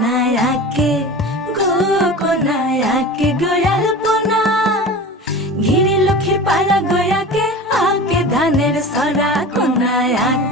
কোনায় আঁকে গো, কোনায় আঁকে গোয়াল পোনা, ঘিরি লক্ষ্মীর পাড়া গয়াকে আঁকে ধানের সরা কোনায় আঁকে।